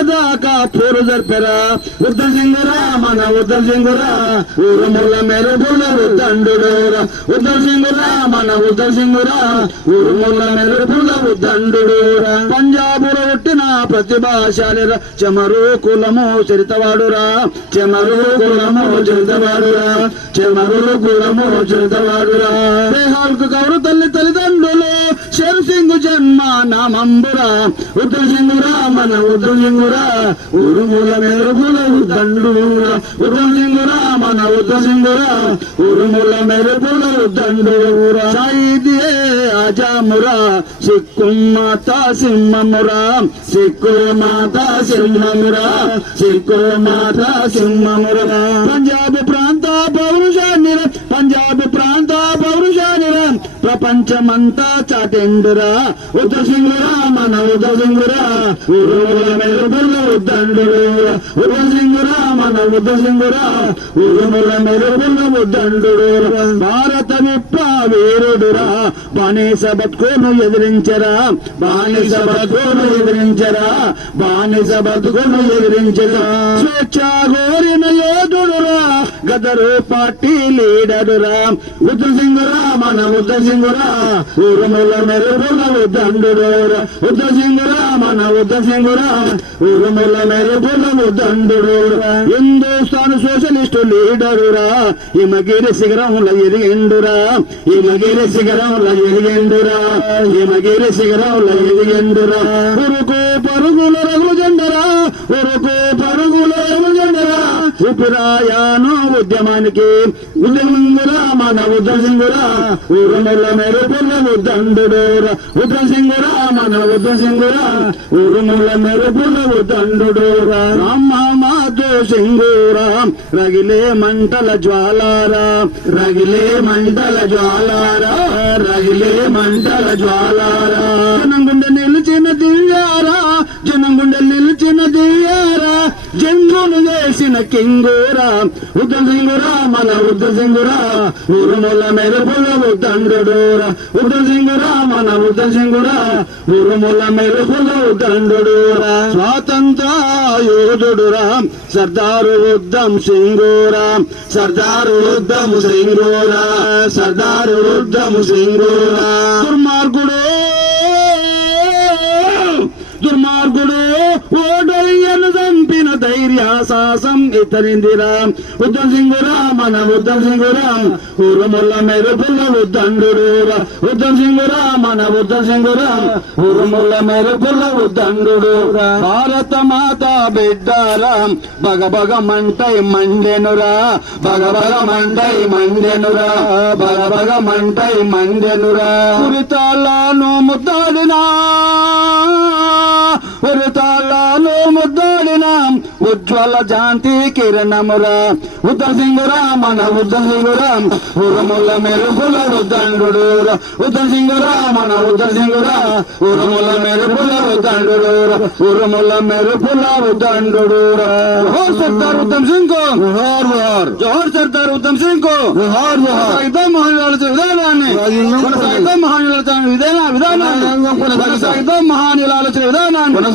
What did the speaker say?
దాకా పోరు జరిపెరా. ఉద్దం సింగురా మన ఉద్దం సింగురా. ఊరు ముళ్ళ మెరుపుల ఉద్దండురా ఉద్దం సింగురా మన ఉద్దం సింగురా. ఊరు ముళ్ళ మెరుపుల ఉద్దండురా పంజాబులో పుట్టిన ప్రతిభాశాలిరా. చెమరు కులము చరితవాడురా. చెమరు కులము చరితవాడురా. చెమరు కులము చరితవాడురా. దేహాలకు కౌరు తల్లి తల్లిదండ్రులు సింగు జన్మ నామంబురా ఉద్దం మన ఉద్దం ఉరుముల మెరుపుల ఉద్దండురా ఉద్దం మన ఉద్దం ఉరుముల మెరుపుల ఉద్దండురా సాయిదియే ఆజామురా సిక్కు మాత సింహమురా. సిక్కు మాత సింహమురా సిక్కు మాత సింహమురా. పంజాబ్ ప్రపంచమంతా చాటెండురా. ఉద్ద సింగురా మన ఉద్ద సింగురా. ఉరుముల మెరుపులు ఉద్దండులు. ఉద్ద సింగురా మన ఉద్ద సింగురా. ఉరుముల మెరుపులు ఉద్దండురా భారత విప్ల వీరుడురా బానిస బతుకును ఎదిరించరా. బానిస బతుకును ఎదిరించరా. బానిస బతుకును ఎదిరించరా. స్వేచ్ఛ గోరిన యోధుడు గదరు పార్టీ లీడరు రామ్. ఉద్ద సింగురా మన ఉద్ద సింగురా ఉరుముల మెరుపుల ఉద్దండురా ఉద్ద సింగురా మన ఉద్ద సింగురా ఉరుముల మెరుపుల ఉద్దండురా హిందూస్థాన్ సోషలిస్టు లీడరురా హిమగిరి శిఖరంలో ఎదిగిండురా హిమగిరి శిఖరంలో ఎదిగిండురా హిమగిరి శిఖరంలో ఎదిగిండురా ఉరుకు పరుగుల రఘు జెండరా ఉరుకు జెండరా ఉపిరాయాను ఉద్యమానికి ఉద్యమంగురా మన ఉద్దం సింగురా ఊరుముల మెరుపుల ఉద్దండురా ఉద్దం సింగురా మన ఉద్దం సింగురా ఊరుముల మెరుపుల ఉద్దండురా మాతో సింగూరా రగిలే మంటల జ్వాలారా. రగిలే మంటల జ్వాలారా రగిలే మంటల జ్వాలారా. జనం గుండె నిలిచిన దివ్యారా జనం గుండె నిలిచిన దివ్యారా జంగులు వేసిన కింగూరా ఉద్ద సింగురా మన ఉద్ద సింగురా ఉరుముల మెరుపుల ఉద్దండురా ఉద్ద సింగురా మన ఉద్ద సింగురా ఉరుముల మెరుపుల ఉద్దండురా స్వాతంత్ర యోధుడురా సర్దారు ఉద్దం సింగూరా. సర్దారు ఉద్దం సింగూరా సర్దారు ఉద్దం సింగూరా. దుర్మార్గుడు దుర్మార్గుడు ఓడయ్య చంపిన ఇతరిందిరా ఉద్దం సింగురా మన ఉద్దం సింగురా ఉరుముల మెరుపుల ఉద్దండురా ఉద్దం సింగురా మన ఉద్దం సింగురా ఉరుముల మెరుపుల ఉద్దండురా భారత మాత బిడ్డారా. బగ బగ మంటై మండెనురా. బగ బగ మంటై మండెనురా. బగ బగ మంటై మండెనురా. కురితాలను ముద్దాడినా. ఉరితాళాలు ముద్దాడిన ఉజ్వల జాంతి కిరణమురా ఉద్ద సింగురా మన ఉద్ద సింగురా ఉరుముల మెరుపుల ఉద్దండురా ఉద్ద సింగురా మన ఉద్ద సింగురా ఉరుముల మెరుపుల ఉద్దండురా ఉరుముల మెరుపుల ఉద్దండురా జోహర్ సర్దార్ ఉత్తమ్ సింగ్ కో జోహర్ జోహర్ జోహర్ సర్దార్ ఉత్తమ్ సింగ్ కో జోహర్ జోహర్ యుద్ధం మహానిలాల్సిన విధానాన్ని కొనసాగిద్దాం మహానిలాల్సిన విధాన విధానాన్ని కొనసాగిద్దాం మహానిలాల్సిన విధానాన్ని కొనసాగిద్దాం